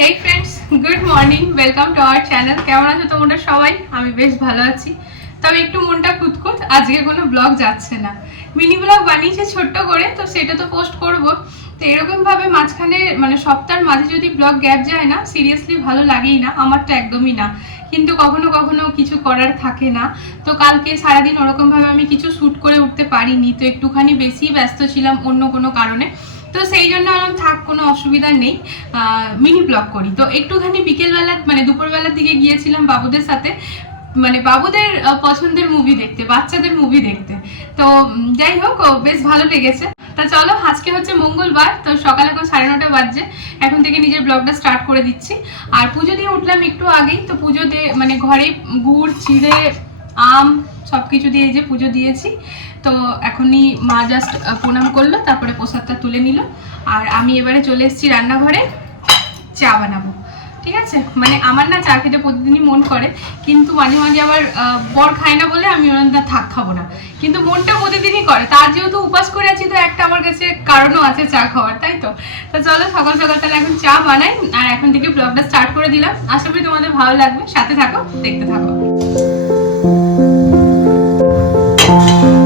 Hey friends good morning welcome to our channel কেমন আছো তোমরা সবাই? আমি বেশ ভালো আছি। তবে একটু মনটা কুতকুত আজকে কোনো ব্লগ যাচ্ছে না। মিনি ব্লগ বানিয়েছে ছোট্ট করে, তো সেটা তো পোস্ট করব। তো এরকম ভাবে মাঝখানে মানে সপ্তাহের মাঝে যদি ব্লগ গ্যাপ যায় না সিরিয়াসলি ভালো লাগেই না আমার তো একদমই না। কিন্তু কখনো কখনো কিছু করার থাকে না। তো কালকে সারাদিন ওরকম ভাবে আমি কিছু শ্যুট করে উঠতে পারিনি। তো একটুখানি বেশি ব্যস্ত ছিলাম অন্য কোনো কারণে। তো সেই জন্য আমার থাক, কোনো অসুবিধা নেই। মিনি ব্লগ করি। তো একটুখানি বিকেলবেলা মানে দুপুরবেলার দিকে গিয়েছিলাম বাবুদের সাথে। মানে বাবুদের পছন্দের মুভি দেখতে, বাচ্চাদের মুভি দেখতে। তো যাই হোক বেশ ভালো লেগেছে। তা চলো, আজকে হচ্ছে মঙ্গলবার, তো সকাল এখন সাড়ে নটা বাজছে। এখন থেকে নিজের ব্লগটা স্টার্ট করে দিচ্ছি। আর পুজো দিয়ে উঠলাম একটু আগেই। তো পুজো দিয়ে মানে ঘরে গুড় চিড়ে আম সব কিছু দিয়ে যে পুজো দিয়েছি। তো এখনই মা জাস্ট প্রণাম করল, তারপরে প্রসাদটা তুলে নিল। আর আমি এবারে চলে এসেছি রান্নাঘরে, চা বানাবো। ঠিক আছে? মানে আমার না চা খেতে প্রতিদিনই মন করে, কিন্তু মাঝে মাঝে আবার বর খায় না বলে আমি ওনার থাক, খাব না। কিন্তু মনটা প্রতিদিনই করে। তার যেহেতু উপাস করে আছি, তো একটা আমার কাছে কারণও আছে চা খাওয়ার, তাই তো? তো চলো, সকাল সকাল তাহলে এখন চা বানাই, আর এখন থেকে ব্লগটা স্টার্ট করে দিলাম। আশা করি তোমাদের ভালো লাগবে। সাথে থাকো, দেখতে থাকো। Thank you.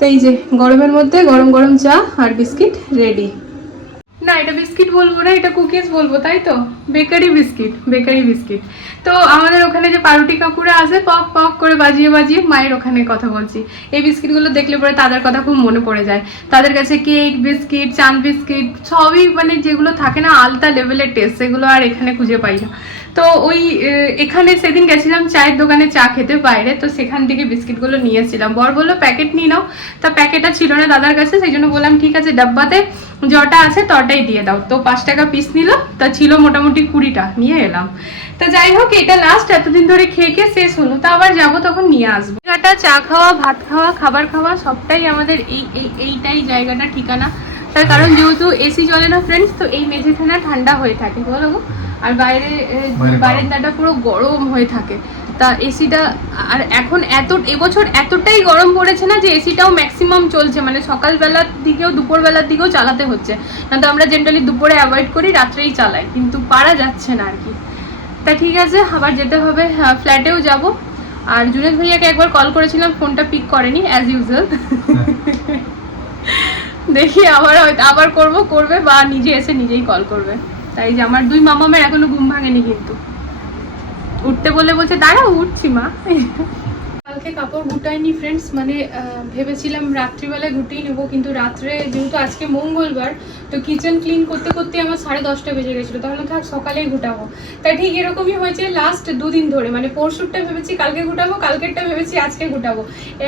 তো এই যে গরমের মধ্যে গরম গরম চা আর বিস্কিট রেডি না, এটা বিস্কিট বলব না, এটা কুকিজ বলব, তাই তো? Bakery biscuit bakery biscuit. তো আমাদের ওখানে যে পাউরুটি কাকুরা আছে, পক পক করে বাজিয়ে বাজিয়ে মায়ের ওখানে কথা বলছি। এই বিস্কিটগুলো দেখলে পরে তাদের কথা খুব মনে পড়ে যায়। তাদের কাছে কেক বিস্কিট, চান বিস্কিট, সবই মানে যেগুলো থাকে না, আলতা লেভেলের টেস্ট সেগুলো আর এখানে খুঁজে পাই না। তো ওই এখানে সেদিন গেছিলাম চায়ের দোকানে চা খেতে বাইরে, তো সেখান থেকে বিস্কিটগুলো নিয়েছিলাম বর বলল, প্যাকেট নিয়ে নাও। তা প্যাকেটটা ছিল না দাদার কাছে, সেই জন্য বললাম, ঠিক আছে, ডাব্বাতে যটা আছে তটাই দিয়ে দাও। তো পাঁচ টাকা পিস নিল, তা ছিল মোটামুটি কুড়িটা, নিয়ে এলাম। তা যাই হোক, এটা লাস্ট এতদিন ধরে খেয়ে খেয়ে শেষ হলো। তা আবার যাব তখন নিয়ে আসব। জায়গাটা চা খাওয়া, ভাত খাওয়া, খাবার খাওয়া, সবটাই আমাদের এই এই, এইটাই জায়গাটা, ঠিকানা। তার কারণ যেহেতু এসি চলে না ফ্রেন্ডস তো এই মেঝেখানা ঠান্ডা হয়ে থাকে। বলো? আর বাইরে বাইরের বাইরে বারান্দাটা পুরো গরম হয়ে থাকে। তা এসিটা আর এখন এত এবছর এতটাই গরম পড়েছে না যে এসিটাও ম্যাক্সিমাম চলছে। মানে সকালবেলার দিকেও দুপুরবেলার দিকেও চালাতে হচ্ছে। না তো আমরা জেনারেলি দুপুরে অ্যাভয়েড করি রাত্রেই চালাই। কিন্তু পারা যাচ্ছে না আর কি। তা ঠিক আছে আবার যেতে হবে। ফ্ল্যাটেও যাব। আর জুনেদ ভাইয়াকে একবার কল করেছিলাম ফোনটা পিক করেনি অ্যাজ ইউজুয়াল দেখি আবার হয়তো আবার করব করবে বা নিজে এসে নিজেই কল করবে। তাই যে আমার দুই মামামের এখনও ঘুম ভাঙেনি কিন্তু। উঠতে বলে বলছে দাঁড়া উঠছি মা। কালকে কাপড় গুটাইনি ফ্রেন্ডস মানে ভেবেছিলাম রাত্রিবেলায় গুটিয়ে নেব, কিন্তু রাত্রে যেহেতু আজকে মঙ্গলবার, তো কিচেন ক্লিন করতে করতে আমার সাড়ে দশটা বেজে গেছিল, তাহলে থাক, সকালেই গুটাবো। তাই ঠিক এরকমই হয়েছে লাস্ট দুদিন ধরে মানে পরশুরটা ভেবেছি কালকে গুটাবো, কালকেরটা ভেবেছি আজকে গুটাবো।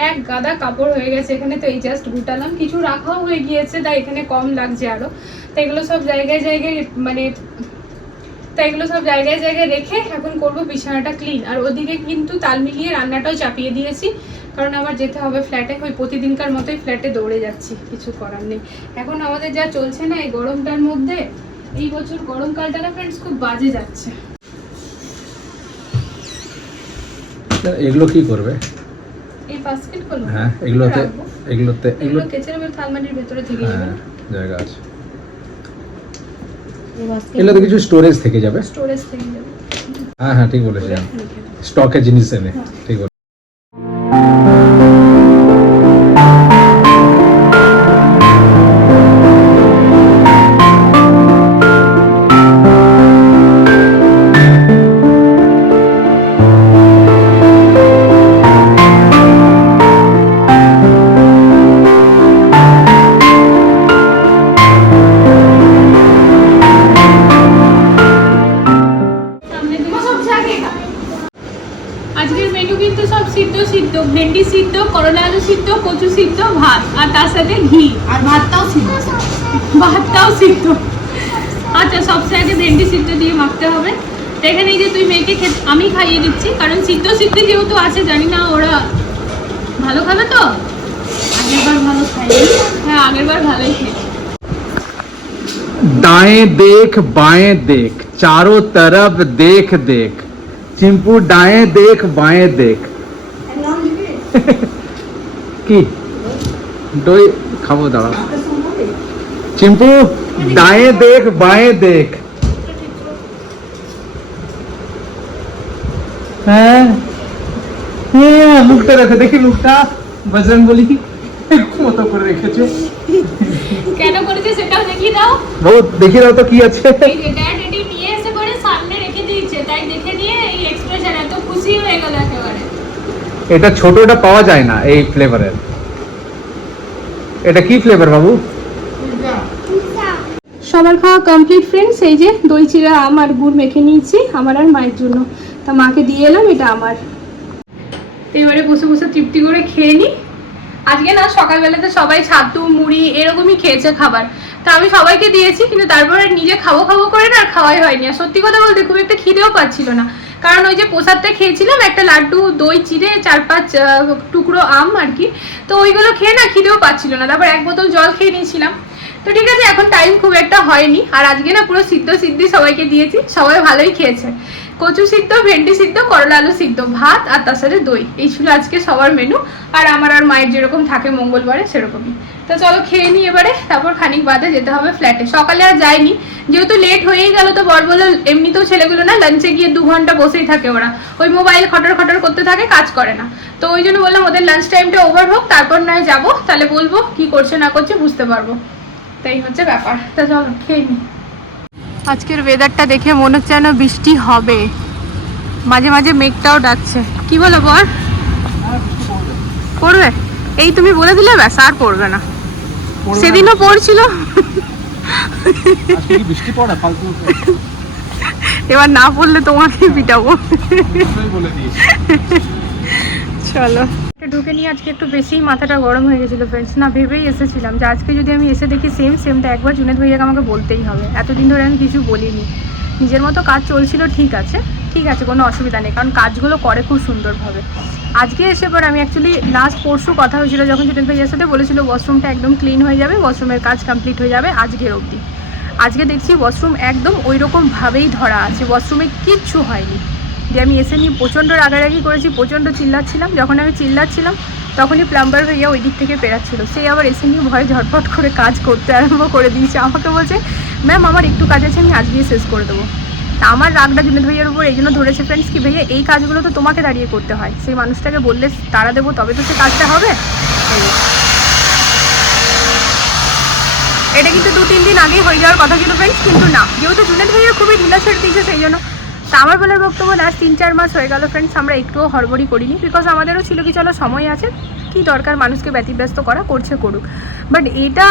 এক গাদা কাপড় হয়ে গেছে এখানে, তো এই জাস্ট গুটালাম। কিছু রাখাও হয়ে গিয়েছে, তাই এখানে কম লাগছে আরও তো এগুলো সব জায়গায় জায়গায় মানে তো এগুলো সব জায়গায় জায়গায় রেখে এখন করব বিছানাটা ক্লিন আর ওদিকে কিন্তু তাল মিলিয়ে রান্নাটাও চাপিয়ে দিয়েছি কারণ আমার যেতে হবে ফ্ল্যাটে ওই প্রতিদিনকার মতোই ফ্ল্যাটে দৌড়ে যাচ্ছি কিছু করার নেই। এখন আমাদের যা চলছে না এই গরমটার মধ্যে এই বছর গরমকালটা না ফ্রেন্ডস খুব বাজে যাচ্ছে। এগুলো কি করবে? এই বাস্কেটগুলো হ্যাঁ এগুলোতে। এগুলোতে এগুলো এগুলো কেচে নেবে থালমাটির ভেতরে থেকে যাবে হ্যাঁ জায়গা আছে। এগুলোতে কিছু স্টোরেজ থেকে যাবে। স্টোরেজ থেকে যাবে। হ্যাঁ হ্যাঁ ঠিক বলেছেন স্টকে জিনিস এনে ঠিক তার সাথে ঘি আর ভাতটাও ছিল ভাতটাও সিদ্ধ আচ্ছা সবচেয়ে আগে ভেন্ডি সিদ্ধ দিয়ে মাখতে হবে তো এখানে এই যে তুই মেয়েকে খেতে আমি খাইয়ে দিচ্ছি কারণ সিদ্ধ সিদ্ধ যেহেতু আছে জানি না ওরা ভালো খাবে তো আগেরবার ভালো খাইনি হ্যাঁ আগের বার ভালোই খেয়েছি दाएं देख बाएं देख चारों तरफ देख देख चिंपू दाएं देख बाएं देख কি দই খাব দাঁড়া চিম্পু দায়ে দেখ বায়ে দেখ। হ্যাঁ? হ্যাঁ মুখটা রেখে দেখি মুখটা। বজরং বলি মতো করে রেখেছো। কেন করেছে সেটাও দেখিয়ে দাও। বাবু দেখি দাও তো কি আছে। এই যে ড্যাড এটি নিয়ে এসে করে সামনে রেখে দিয়েছে তাই দেখে দিয়ে এই এক্সপ্রেশন এত খুশি হয়ে গেল একেবারে। এটা ছোটটা পাওয়া যায় না এই ফ্লেভারের এটা কি ফ্লেভার বাবু? সবার খাওয়া কমপ্লিট ফ্রেন্ডস এই যে দই চিরা, আম আর গুড় মেখে নিয়েছি আমার আর মায়ের জন্য। তা মাকে দিয়ে এলাম, এটা আমার। এবারে বসে বসে তৃপ্তি করে খেয়ে নিই আজকে না, সকালবেলাতে সবাই ছাতু, মুড়ি এরকমই খেয়েছে খাবার। তা আমি সবাইকে দিয়েছি, কিন্তু তারপরে নিজে খাব খাব করে না আর খাওয়াই হয়নি। আর সত্যি কথা বলতে খুব একটা খিদেও পাচ্ছিল না। কারণ ওই যে প্রসাদটা খেয়েছিলাম, একটা লাড্ডু, দই, চিড়ে, চার পাঁচ টুকরো আম আর কি। তো ওইগুলো খেয়ে না খিদেও পাচ্ছিল না। তারপর এক বোতল জল খেয়ে নিয়েছিলাম। তো ঠিক আছে, এখন টাইম খুব একটা হয়নি। আর আজকে না পুরো সিদ্ধ সিদ্ধি সবাইকে দিয়েছি। সবাই ভালোই খেয়েছে। কচু সিদ্ধ, ভেন্ডি সিদ্ধ, করলা আলু সিদ্ধ, ভাত আর তার সাথে দই। এই ছিল আজকে সবার মেনু আর আমার আর মায়ের যেরকম থাকে মঙ্গলবারে, সেরকমই। তো চলো খেয়ে নিই এবারে তারপর খানিক বাদে যেতে হবে ফ্ল্যাটে সকালে আর যাইনি যেহেতু লেট হয়েই গেল তো বর বলল এমনিতেও ছেলেগুলো না লাঞ্চে গিয়ে দু ঘণ্টা বসেই থাকে ওরা। ওই মোবাইল খটর খটর করতে থাকে কাজ করে না। তো ওই জন্য বললাম ওদের লাঞ্চ টাইমটা ওভার হোক তারপর নয় যাব। তাহলে বলব কি করছে না করছে বুঝতে পারব। তাই হচ্ছে ব্যাপার। তা চলো খেয়ে নিই আজকের ওয়েদারটা দেখে মনে হচ্ছে যেন বৃষ্টি হবে। মাঝে মাঝে মেঘটাও ডাকছে। কি বলো বর? পড়বে? এই তুমি বলে দিলে ব্যাস আর পড়বে না। সেদিনও পড়ছিল। বৃষ্টি পড়ে? ফালতু এবার না পড়লে তোমাকে পিটাবো। বলে দিয়েছি। চলো। ঢুকে নিয়ে আজকে একটু বেশিই মাথাটা গরম হয়ে গেছিল ফ্রেন্ডস না ভেবেই এসেছিলাম যে আজকে যদি আমি এসে দেখি সেম সেমটা একবার জুনেদ ভাইয়াকে আমাকে বলতেই হবে। এতদিন ধরে আমি কিছু বলিনি। নিজের মতো কাজ চলছিল ঠিক আছে। ঠিক আছে, কোনো অসুবিধা নেই, কারণ কাজগুলো করে খুব সুন্দরভাবে। আজকে এসে পর আমি অ্যাকচুয়ালি লাস্ট পরশু কথা হয়েছিল, যখন জুনেদ ভাইয়ার সাথে বলেছিল ওয়াশরুমটা একদম ক্লিন হয়ে যাবে ওয়াশরুমের কাজ কমপ্লিট হয়ে যাবে আজকের অবধি। আজকে দেখছি ওয়াশরুম একদম ওই রকমভাবেই ধরা আছে ওয়াশরুমে কিচ্ছু হয়নি। যে আমি এসে নিয়ে প্রচণ্ড রাগারাগি করেছি, প্রচণ্ড চিল্লাচ্ছিলাম, যখন আমি চিল্লাচ্ছিলাম, তখনই প্লাম্বার ভাইয়া ওই দিক থেকে পেরাচ্ছিল। সে আবার এসে নিয়ে ভয়ে ঝটপট করে কাজ করতে আরম্ভ করে দিয়েছে। আমাকে বলছে ম্যাম আমার একটু কাজ আছে, আমি আজকেই শেষ করে দেবো। তা আমার রাগটা জুনেদ ভাইয়ের উপর, এই জন্য ধরেছে ফ্রেন্ডস কি ভাইয়া, এই কাজগুলো তো তোমাকে দাঁড়িয়ে করতে হয় সেই মানুষটাকে বললে তারা দেবো, তবে তো সে কাজটা হবে। এটা কিন্তু দু তিন দিন আগেই হয়ে যাওয়ার কথা ছিল ফ্রেন্ডস কিন্তু না যেহেতু জুনেদ ভাইয়া খুবই ঢিলা ছেড়ে দিয়েছে, সেই জন্য তা আমার বলার বক্তব্য লাস্ট তিন চার মাস হয়ে গেল ফ্রেন্ডস আমরা একটুও হড়বড়ি করিনি বিকজ আমাদেরও ছিল কি, চলো সময় আছে, কি দরকার মানুষকে ব্যতিব্যস্ত করা, করছে, করুক। বাট এটা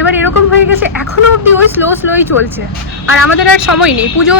এবার এরকম হয়ে গেছে এখনও অবধি ওই স্লো স্লোই চলছে। আর আমাদের আর সময় নেই, পুজো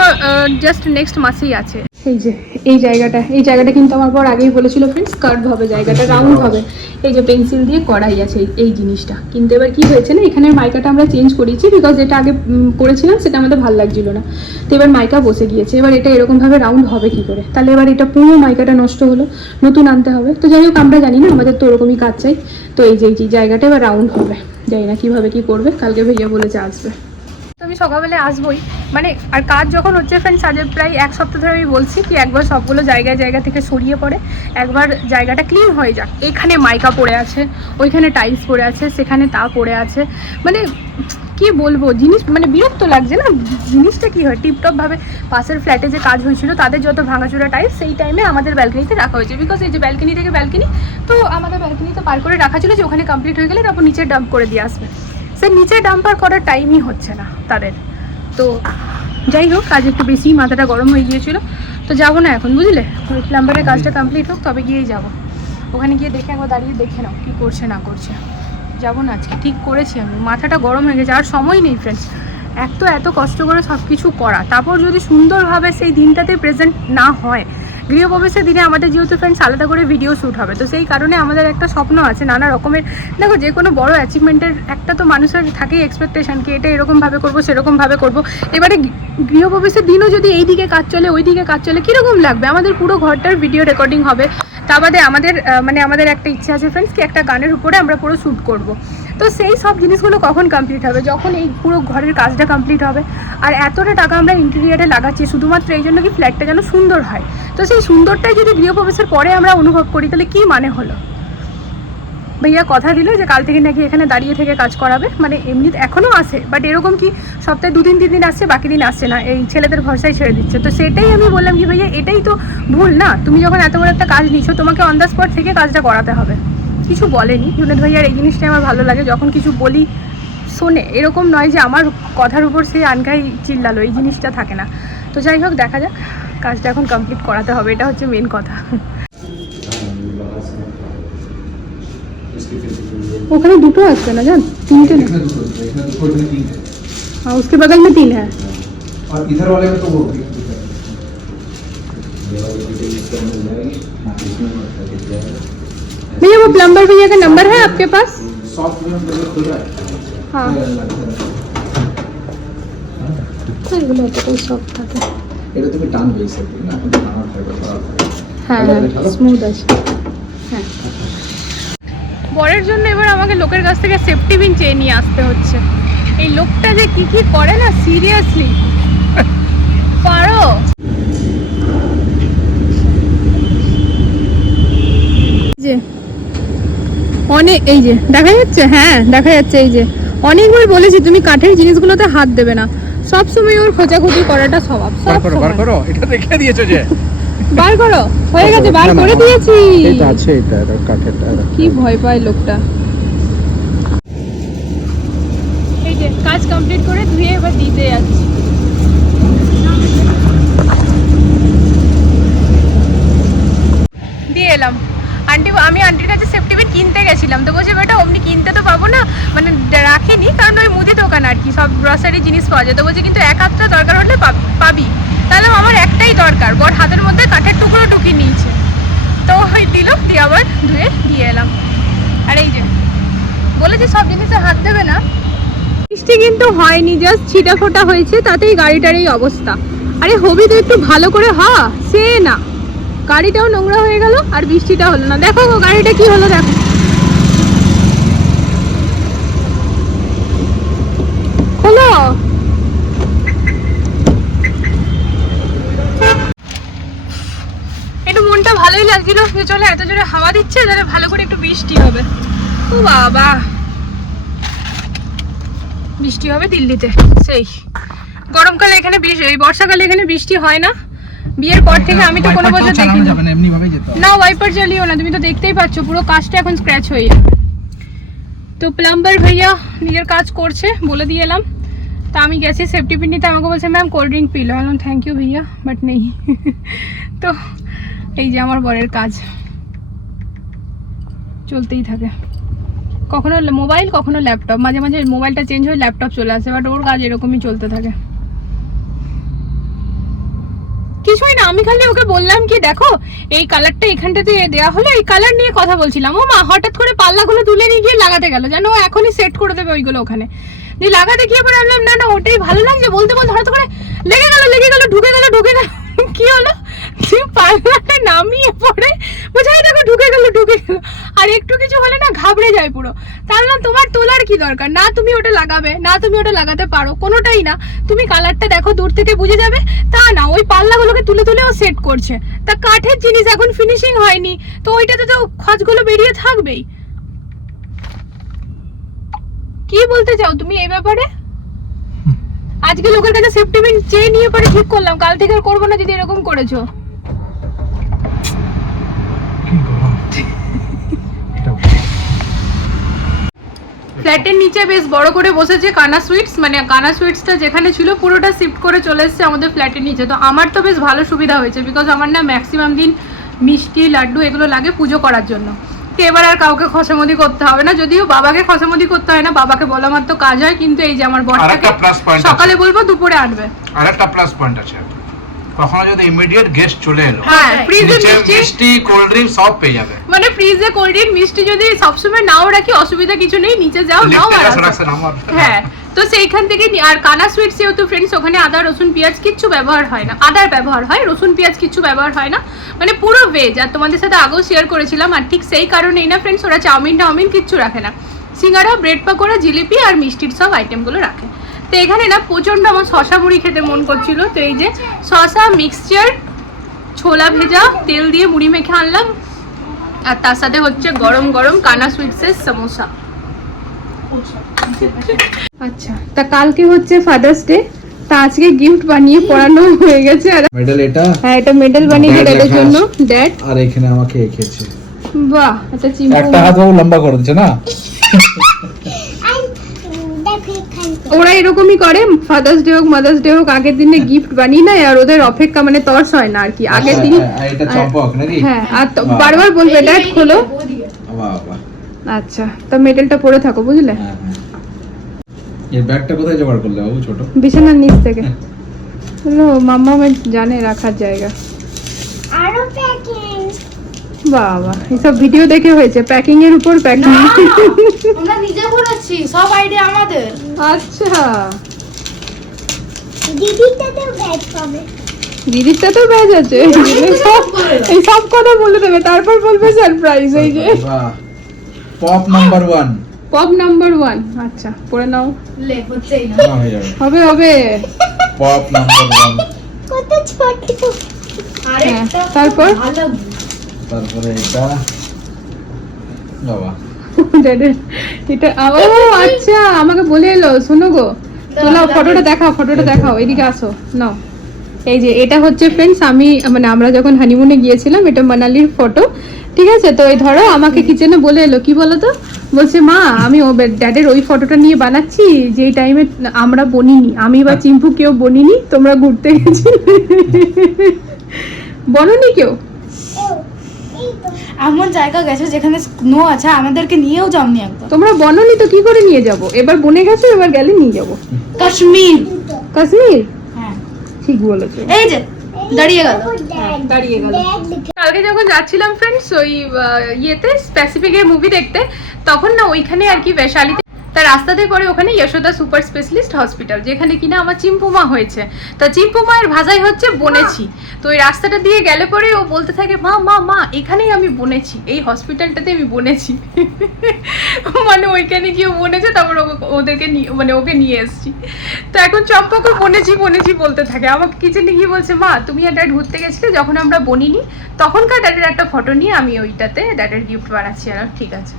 জাস্ট নেক্সট মাসেই আছে। এই যে এই জায়গাটা এই জায়গাটা কিন্তু আমার পর আগেই বলেছিল ফ্রেন্ডস কার্ভ হবে জায়গাটা রাউন্ড হবে। এই যে পেন্সিল দিয়ে করাই আছে এই- জিনিসটা। কিন্তু এবার কি হয়েছে না এখানের মাইকাটা আমরা চেঞ্জ করেছি বিকজ যেটা আগে করেছিলাম সেটা আমাদের ভালো লাগছিল না। তো এবার মাইকা বসে গিয়েছে এবার এটা এরকমভাবে রাউন্ড হবে কি করে? তাহলে এবার এটা পুরো মাইকাটা নষ্ট হলো নতুন আনতে হবে। তো যাই হোক আমরা জানি না আমাদের তো ওরকমই কাজ চাই। তো এই যে এই যে জায়গাটা এবার রাউন্ড হবে। জানি না কীভাবে কি করবে কালকে ভাইয়া বলেছে আসবে। তো আমি সকালবেলা আসবোই। মানে আর কাজ যখন হচ্ছে ফ্রেন্ডস আজ প্রায় এক সপ্তাহ ধরে আমি বলছি কি, একবার সবগুলো জায়গায় জায়গা থেকে সরিয়ে পড়ে, একবার জায়গাটা ক্লিন হয়ে যাক। এখানে মাইকা পড়ে আছে, ওইখানে টাইলস পড়ে আছে, সেখানে তা পড়ে আছে। মানে কি বলব, জিনিস মানে বিরক্ত লাগছে না? জিনিসটা কি হয়? টিপটপ ভাবে পাশের ফ্ল্যাটে যে কাজ হয়েছিল, তাদের যত ভাঙাচোরা টাইলস সেই টাইমে আমাদের ব্যালকনিতে রাখা হয়েছে। বিকজ এই যে ব্যালকনি থেকে ব্যালকনি তো আমাদের ব্যালকনিতে পার করে রাখা ছিল যে, ওখানে কমপ্লিট হয়ে গেলে তারপর নিচে ডাম্প করে দিয়ে আসবে। সে নিচে ডাম্পার করার টাইমই হচ্ছে না তাদের। তো যাই হোক কাজ একটু বেশি মাথাটা গরম হয়ে গিয়েছিল। তো যাব না এখন, বুঝলে? ওই প্লাম্বারের কাজটা কমপ্লিট হোক, তবে গিয়েই যাব। ওখানে গিয়ে দেখে একবার দাঁড়িয়ে দেখে নাও কী করছে, না করছে। যাব না আজকে, ঠিক করেছি আমি। মাথাটা গরম হয়ে গেছে, আর সময় নেই ফ্রেন্ডস এক তো এত কষ্ট করে সব কিছু করা। তারপর যদি সুন্দরভাবে সেই দিনটাতে প্রেজেন্ট না হয় গৃহপ্রবেশের দিনে আমাদের যেহেতু ফ্রেন্ডস আলাদা করে ভিডিও শ্যুট হবে, তো সেই কারণে আমাদের একটা স্বপ্ন আছে নানা রকমের। দেখো, যে কোনো বড় অ্যাচিভমেন্টের একটা তো মানুষের থাকেই এক্সপেকটেশন কি এটা এরকমভাবে করব সেরকমভাবে করব। এবারে গৃহপ্রবেশের দিনও যদি এই দিকে কাজ চলে, ওই দিকে কাজ চলে, কীরকম লাগবে? আমাদের পুরো ঘরটার ভিডিও রেকর্ডিং হবে। তা বাদে আমাদের মানে আমাদের একটা ইচ্ছা আছে ফ্রেন্ডস কি একটা গানের উপরে আমরা পুরো শ্যুট করব। তো সেই সব জিনিসগুলো কখন কমপ্লিট হবে? যখন এই পুরো ঘরের কাজটা কমপ্লিট হবে। আর এতটা টাকা আমরা ইন্টেরিয়ারে লাগাচ্ছি, শুধুমাত্র এই জন্য কি ফ্ল্যাটটা যেন সুন্দর হয়? তো সেই সুন্দরটাই যদি গৃহপ্রবেশের পরে আমরা অনুভব করি, তাহলে কি মানে হলো? ভাইয়া কথা দিল যে কাল থেকে নাকি এখানে দাঁড়িয়ে থেকে কাজ করাবে মানে এমনি এখনও আসে বাট এরকম কি সপ্তাহে দু দিন তিন দিন আসছে, বাকি দিন আসছে না, এই ছেলেদের ভরসায় ছেড়ে দিচ্ছে। তো সেটাই আমি বললাম কি ভাইয়া, এটাই তো ভুল না? তুমি যখন এত বড় একটা কাজ নিচ্ছ তোমাকে অন দ্য স্পট থেকে কাজটা করাতে হবে। কিছু বলেনি জুনেদ ভাইয়ার এই জিনিসটাই আমার ভালো লাগে, যখন কিছু বলি, শোনে, এরকম নয় যে আমার কথার উপর সে আনকাই চিল্লালো, এই জিনিসটা থাকে না। তো যাই হোক, দেখা যাক। কাজটা এখন কমপ্লিট করাতে হবে এটা হচ্ছে মেন কথা ওখানে দুটো আসবে না জান তিনটে না हाँ उसके बगल में तीन है और इधर वाले में तो वो भैया वो प्लम्बर भैया का नंबर है आपके पास सॉफ्ट खुल रहा है हाँ এগুলো অতটাই সব থাকে এটা তুমি টানবে এই সাইড না? এখন টানার থাকবে হ্যাঁ হ্যাঁ স্মুথ আছে। হ্যাঁ। বরের জন্য এবার আমাকে লোকের কাছ থেকে সেফটি পিন চেয়ে নিয়ে আসতে হচ্ছে। এই লোকটা যে কি কি করে না সিরিয়াসলি পারো? যে অনেক এই যে দেখা যাচ্ছে? হ্যাঁ দেখা যাচ্ছে এই যে। অনেকবার বলেছি তুমি কাঠের জিনিসগুলোতে হাত দেবে না। সব সময় ওর খোঁজাখুঁজি করাটা স্বভাব বার করো এটা রেখে দিয়েছ যে। বার করো হয়ে গেছে বার করে দিয়েছি। এটা আছে এটা এটা কাঠেরটা কি ভয় পায় লোকটা। এই যে কাজ কমপ্লিট করে ধুয়ে এবার দিতে যাচ্ছি দিয়ে এলাম আন্টি আমি আন্টির কাছে সেফটি পিন কিনতে গেছিলাম তো বলছে বেটা অমনি কিনতে তো পাবো না। মানে রাখিনি, কারণ ওই মুদি দোকান আর কি, সব গ্রসারি জিনিস পাওয়া যায়। তো বলছে, কিন্তু এক হাতটা দরকার হলে পাবি। তাহলে আমার একটাই দরকার বর হাতের মধ্যে কাঠের টুকরো টুকিয়ে নিয়েছে। তো ওই দিল, দিয়ে আবার ধুয়ে দিয়ে এলাম। আর এই যে বলেছি সব জিনিসে হাত দেবে না। বৃষ্টি কিন্তু হয়নি জাস্ট ছিটা ফোটা হয়েছে, তাতেই গাড়িটার এই অবস্থা। আরে হবি তো একটু ভালো করে হ, সে না। গাড়িটাও নোংরা হয়ে গেল, আর বৃষ্টিটা হলো না। দেখো গাড়িটা কি হলো দেখো হলো একটু মনটা যে চলো এত জোরে হাওয়া দিচ্ছে তাহলে ভালো করে একটু বৃষ্টি হবে। ও বাবা। বৃষ্টি হবে দিল্লিতে সেই। গরমকালে এখানে বৃষ্টি এই বর্ষাকালে এখানে বৃষ্টি হয় না। বিয়ের পর থেকে আমি তো কোনো বছর দেখি না ওয়াইপার জ্বালিও না তুমি তো দেখতেই পাচ্ছ পুরো কাজটা এখন স্ক্র্যাচ হয়ে যাবে তো প্লাম্বার ভাইয়া নিজের কাজ করছে বলে দিয়ে এলাম। তা আমি গেছি সেফটি পিন নিতে আমাকে বলছে ম্যাম কোল্ড ড্রিঙ্ক পিলো বললাম থ্যাংক ইউ ভাইয়া বাট নেই। তো এই যে আমার বরের কাজ। চলতেই থাকে। কখনো মোবাইল কখনো ল্যাপটপ মাঝে মাঝে মোবাইলটা চেঞ্জ হয়ে ল্যাপটপ চলে আসে বাট ওর কাজ এরকমই চলতে থাকে। কিছুই না, আমি খালি ওকে বললাম কি, দেখো, এই কালারটা এখানটাতে দেওয়া হলো, এই কালার নিয়ে কথা বলছিলাম। ও মা, হঠাৎ করে পাল্লাগুলো তুলে নিয়ে গিয়ে লাগাতে গেল। যেন ও এখনই সেট করে দেবে ওইগুলো ওখানে। দিয়ে লাগাতে গিয়ে পরে আনলাম না না, ওটাই ভালো লাগছে। বলতে বলতে হঠাৎ করে লেগে গেল লেগে গেল, ঢুকে গেল ঢুকে গেল। কি হলো? কি পাল্লাটা নামিয়ে পড়ে বোঝাই দেখো ঢুকে গেল ঢুকে গেল। আর একটু কিছু হলে না ঘাবড়ে যায় পুরো। তাহলে না তোমার তোলার কি দরকার? না তুমি ওটা লাগাবে না তুমি ওটা লাগাতে পারো কোনোটাই না। তুমি কালারটা দেখো দূর থেকে বুঝে যাবে তা না ওই পাল্লাগুলোকে তুলে তুলে ও সেট করছে। তা কাঠের জিনিস এখন ফিনিশিং হয়নি তো ওইটাতে তো খজগুলো বেরিয়ে থাকবেই। কি বলতে চাও তুমি এই ব্যাপারে? আজকে লোকের কাছে সেফটি চেয়ে নিয়ে পরে ঠিক করলাম কাল থেকে আর করব না যদি এরকম করেছ। ফ্ল্যাটের নিচে বেশ বড় করে বসেছে কানা সুইটস মানে কানা সুইটসটা যেখানে ছিল পুরোটা শিফট করে চলে এসেছে আমাদের ফ্ল্যাটের নিচে। তো আমার তো বেশ ভালো সুবিধা হয়েছে বিকজ আমার না ম্যাক্সিমাম দিন মিষ্টি লাড্ডু এগুলো লাগে পুজো করার জন্য। তো এবার আর কাউকে খসামদি করতে হবে না যদিও বাবাকে খসামদি করতে হয় না বাবাকে বলা মাত্র কাজ হয় কিন্তু এই যে আমার বরটাকে। সকালে বলব দুপুরে আনবে। আর একটা প্লাস পয়েন্ট আছে। কখনো যদি ইমিডিয়েট গেস্ট চলে এলো হ্যাঁ ফ্রিজে মিষ্টি মিষ্টি কোল্ড ড্রিঙ্ক সব পেয়ে যাবে। মানে ফ্রিজে কোল্ড ড্রিঙ্ক মিষ্টি যদি সবসময় নাও রাখি অসুবিধা কিছু নেই নিচে যাও নাও আর হ্যাঁ তো সেইখান থেকে আর কানা সুইট যেহেতু ফ্রেন্ডস ওখানে আদা রসুন পেঁয়াজ কিচ্ছু ব্যবহার হয় না। আদার ব্যবহার হয় রসুন পেঁয়াজ কিচ্ছু ব্যবহার হয় না। মানে পুরো ভেজ আর তোমাদের সাথে আগেও শেয়ার করেছিলাম আর ঠিক সেই কারণেই না ফ্রেন্ডস ওরা চাউমিন টাউমিন কিচ্ছু রাখে না। সিঙ্গারা ব্রেড পাকোড়া জিলিপি আর মিষ্টির সব আইটেমগুলো রাখে। তো এখানে না প্রচণ্ড আমার শশা মুড়ি খেতে মন করছিল। তো এই যে শশা মিক্সচার ছোলা ভেজা তেল দিয়ে মুড়ি মেখে আনলাম। আর তার সাথে হচ্ছে গরম গরম কানা সুইটসের সমোসা আচ্ছা তা কালকে হচ্ছে ফাদার্স ডে তা আজকে গিফট বানিয়ে পড়ানো হয়ে গেছে। আর মেডেল এটা? হ্যাঁ এটা মেডেল Dad ড্যাডের জন্য। ড্যাড আর এখানে আমাকে এঁকেছে। বাহ এটা চিম্পু। একটা হাত লম্বা করে দিচ্ছে না? ওরা এরকমই করে ফাদার্স ডে হোক মাদার্স ডে হোক আগের দিনে গিফট বানিয়ে নেয় আর ওদের অপেক্ষা মানে তর্স হয় না আর কি। আগের দিন হ্যাঁ আর তো বারবার বলবে ড্যাড খোলো। আচ্ছা তা মেডেলটা পরে থাকো বুঝলে? হ্যাঁ হ্যাঁ। এর ব্যাগটা কোথায় জোগাড় করলে বাবু ছোট? বিছানার নিচ থেকে। হলো মাম্মা জানে রাখার জায়গা। আরও প্যাকিং বাবা এসব ভিডিও দেখে হয়েছে প্যাকিং এর উপর প্যাকিং আমরা নিজে করেছি সব আইডিয়া আমাদের। আচ্ছা। দিদিটাতেও পাবে। ব্যাজ আছে। সব এই সব কথা বলে দেবে তারপর বলবে সারপ্রাইজ এই যে। Pop number one pop number one আচ্ছা পড়ে নাও। লে হচ্ছেই না। হবে হবে। পপ নাম্বার ওয়ান কত ছোট। আরেকটা হ্যাঁ, তারপর? তারপরে এটা বাবা। এটা ও আচ্ছা আমাকে বলে এলো শোনো গো। তোলা ফটোটা দেখাও ফটোটা দেখাও এদিকে আসো নাও। এই যে এটা হচ্ছে ফ্রেন্ডস আমি মানে আমরা যখন হানিমুনে গিয়েছিলাম এটা মানালির ফটো ঠিক আছে? তো এই ধরো আমাকে কিচেনে বলে এলো কি বলো তো? বলছে মা আমি ও ড্যাডের ওই ফটোটা নিয়ে বানাচ্ছি যেই টাইমে আমরা বনিনি। আমি বা চিম্পু কেউ বনিনি তোমরা ঘুরতে গেছিলে। বলনি কেউ? এমন জায়গা গেছে যেখানে স্নো আছে আমাদেরকে নিয়েও যাওনি একদম। তোমরা বননি তো কি করে নিয়ে যাব? এবার বনে গেছো এবার গেলে নিয়ে যাব। কাশ্মীর। কাশ্মীর? হ্যাঁ। ঠিক বলেছ। এই যে দাঁড়িয়ে গেল। দাঁড়িয়ে গেল। কালকে যখন যাচ্ছিলাম ফ্রেন্ডস ওই ইয়েতে স্পেসিফিক মুভি দেখতে তখন না ওইখানে আর কি বৈশালীতে তার রাস্তাতে পরে ওখানে যশোদা সুপার স্পেশালিস্ট হসপিটাল যেখানে কিনা আমার চিম্পুমা হয়েছে। তা চিম্পুমায়ের ভাষাই হচ্ছে বনেছি। তো ওই রাস্তাটা দিয়ে গেলে পরে ও বলতে থাকে মা মা মা এখানেই আমি বনেছি। এই হসপিটালটাতে আমি বনেছি। মানে ওইখানে গিয়ে বনেছে তারপর ওদেরকে নিয়ে মানে ওকে নিয়ে এসেছি। তো এখন চম্পাকে বনেছি বনেছি বলতে থাকে। আমাকে কিচেনে গিয়ে বলছে মা তুমি আর ড্যাড ঘুরতে গেছিলে যখন আমরা বনিনি তখনকার ড্যাডের একটা ফটো নিয়ে আমি ওইটাতে ড্যাডের গিফট বানাচ্ছি। আর ঠিক আছে।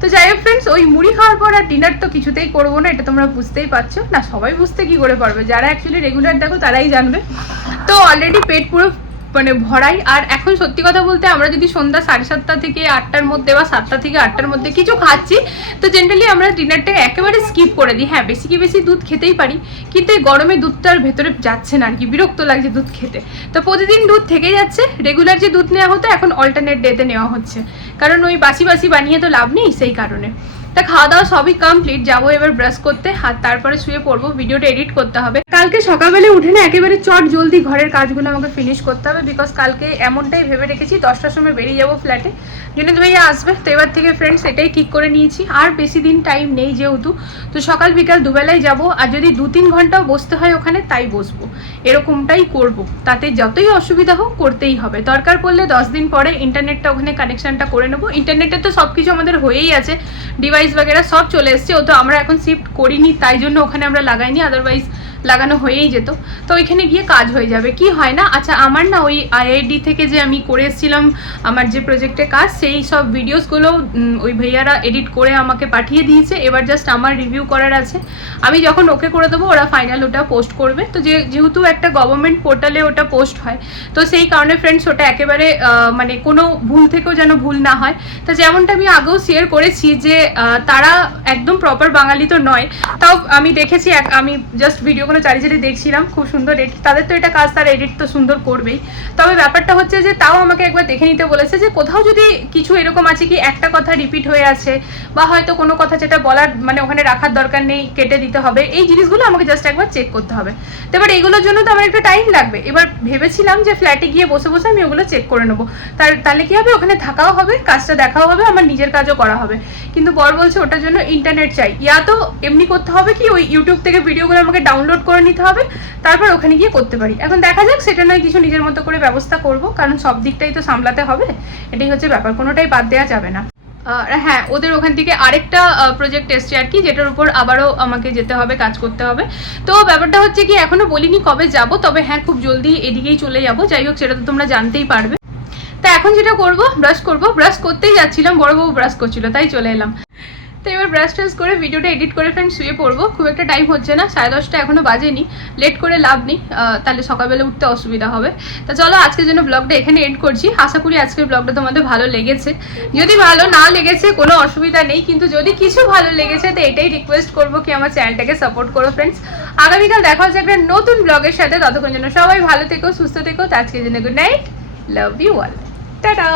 তো যাই হোক ফ্রেন্ডস ওই মুড়ি খাওয়ার পর আর ডিনার তো কিছুতেই করব না, এটা তোমরা বুঝতেই পারছ। না, সবাই বুঝতে কি করে পারবে? যারা অ্যাকচুয়ালি রেগুলার দেখো, তারাই জানবে। তো অলরেডি পেট পুরো মানে ভরাই। আর এখন সত্যি কথা বলতে আমরা যদি সন্ধ্যা সাড়ে সাতটা থেকে আটটার মধ্যে বা সাতটা থেকে আটটার মধ্যে কিছু খাচ্ছি, তো জেনারেলি আমরা ডিনারটাকে একেবারে স্কিপ করে দিই। হ্যাঁ বেশি কি বেশি দুধ খেতেই পারি, কিন্তু এই গরমে দুধটা আর ভেতরে যাচ্ছে না আর কি বিরক্ত লাগছে দুধ খেতে। তো প্রতিদিন দুধ থেকেই যাচ্ছে রেগুলার যে দুধ নেওয়া হতো এখন অল্টারনেট ডেতে নেওয়া হচ্ছে। কারণ ওই বাসি বাসি বানিয়ে তো লাভ নেই সেই কারণে। তা খাওয়া দাওয়া সবই কমপ্লিট যাব এবার ব্রাশ করতে, আর তারপরে শুয়ে পড়ব ভিডিওটা এডিট করতে হবে। কালকে সকালবেলা উঠে না একেবারে চট জলদি ঘরের কাজগুলো আমাকে ফিনিশ করতে হবে বিকজ কালকে এমনটাই ভেবে রেখেছি, দশটার সময় বেরিয়ে যাব ফ্ল্যাটে জুনিদ ভাইয়া আসবে, তো এবার থেকে ফ্রেন্ডস এটাই ঠিক করে নিয়েছি। আর বেশি দিন টাইম নেই যেহেতু, তো সকাল বিকাল দুবেলায় যাব, আর যদি দু তিন ঘন্টাও বসতে হয় ওখানে, তাই বসবো। এরকমটাই করব, তাতে যতই অসুবিধা হোক করতেই হবে। দরকার পড়লে দশ দিন পরে ইন্টারনেটটা ওখানে কানেকশনটা করে নেব। ইন্টারনেটে তো সব কিছু আমাদের হয়েই আছে। ডিভাইস বাগেরা সব চলে এসছে ও তো আমরা এখন শিফট করিনি তাই জন্য ওখানে আমরা লাগাইনি আদারওয়াইজ লাগানো হয়েই যেত। তো ওইখানে গিয়ে কাজ হয়ে যাবে। কি হয় না? আচ্ছা আমার না ওই আইআইডি থেকে যে আমি করে এসেছিলাম, আমার যে প্রজেক্টে কাজ, সেই সব ভিডিওসগুলো ওই ভাইয়ারা এডিট করে আমাকে পাঠিয়ে দিয়েছে। এবার জাস্ট আমার রিভিউ করার আছে। আমি যখন ওকে করে দেবো, ওরা ফাইনাল ওটা পোস্ট করবে। তো যে, যেহেতু একটা গভর্নমেন্ট পোর্টালে ওটা পোস্ট হয়, তো সেই কারণে ফ্রেন্ডস ওটা একেবারে মানে কোনো ভুল থেকেও যেন ভুল না হয়। তো যেমনটা আমি আগেও শেয়ার করেছি যে তারা একদম প্রপার বাঙালি তো নয়। তাও আমি দেখেছি আমি জাস্ট ভিডিওগুলো চালিয়ে চারি চারি দেখছিলাম, খুব সুন্দর এডিট তাদের তো এটা কাজ, তার এডিট তো সুন্দর করবেই। তবে ব্যাপারটা হচ্ছে যে, তাও আমাকে একবার দেখে নিতে বলেছে যে, কোথাও যদি কিছু এরকম আছে কি, একটা কথা রিপিট হয়ে আছে, বা হয়তো কোনো কথা যেটা বলার মানে ওখানে রাখার দরকার নেই, কেটে দিতে হবে, এই জিনিসগুলো আমাকে জাস্ট একবার চেক করতে হবে। তো এবার এইগুলোর জন্য তো আমার একটা টাইম লাগবে। এবার ভেবেছিলাম যে ফ্ল্যাটে গিয়ে বসে বসে আমি ওগুলো চেক করে নেব। তার, তাহলে কি হবে? ওখানে থাকাও হবে, কাজটা দেখাও হবে, আমার নিজের কাজও করা হবে। কিন্তু বর বলছে, ওটার জন্য ইন্টারনেট চাই। ইয়া তো এমনি করতে হবে কি, ওই ইউটিউব থেকে ভিডিওগুলো আমাকে ডাউনলোড করে নিতে হবে, তারপর ওখানে গিয়ে করতে পারি। এখন দেখা যাক, সেটা নয় কিছু নিজের মতো করে ব্যবস্থা করব, কারণ সব দিকটাই তো সামলাতে হবে, এটাই হচ্ছে ব্যাপার, কোনোটাই বাদ দেওয়া যাবে না। হ্যাঁ ওদের ওখান থেকে আরেকটা প্রজেক্ট এসছে আর কি, যেটার উপর আবারও আমাকে যেতে হবে, কাজ করতে হবে। তো ব্যাপারটা হচ্ছে কি, এখনও বলিনি কবে যাব, তবে হ্যাঁ খুব জলদি এদিকেই চলে যাব, যাই হোক, সেটা তো তোমরা জানতেই পারবে। তা এখন যেটা করব ব্রাশ করব ব্রাশ করতেই যাচ্ছিলাম, বড়বাবু ব্রাশ করছিল, তাই চলে এলাম। তো এবার ব্রাশ ট্রাশ করে ভিডিওটা এডিট করে ফ্রেন্ড শুয়ে পড়ব। খুব একটা টাইম হচ্ছে না, সাড়ে দশটা এখনও বাজেনি। লেট করে লাভ নেই। তাহলে সকালবেলা উঠতে অসুবিধা হবে। তা চলো, আজকের জন্য ব্লগটা এখানে এড করছি। আশা করি আজকের ব্লগটা তোমাদের ভালো লেগেছে। যদি ভালো না লেগেছে, কোনো অসুবিধা নেই। কিন্তু যদি কিছু ভালো লেগেছে, তো এটাই রিকোয়েস্ট করব কি আমার চ্যানেলটাকে সাপোর্ট করো ফ্রেন্ডস আগামীকাল দেখা হচ্ছে একটা নতুন ব্লগের সাথে। ততক্ষণ জন্য সবাই ভালো থেকো, সুস্থ থেকো। তো আজকের জন্য good night love you all tata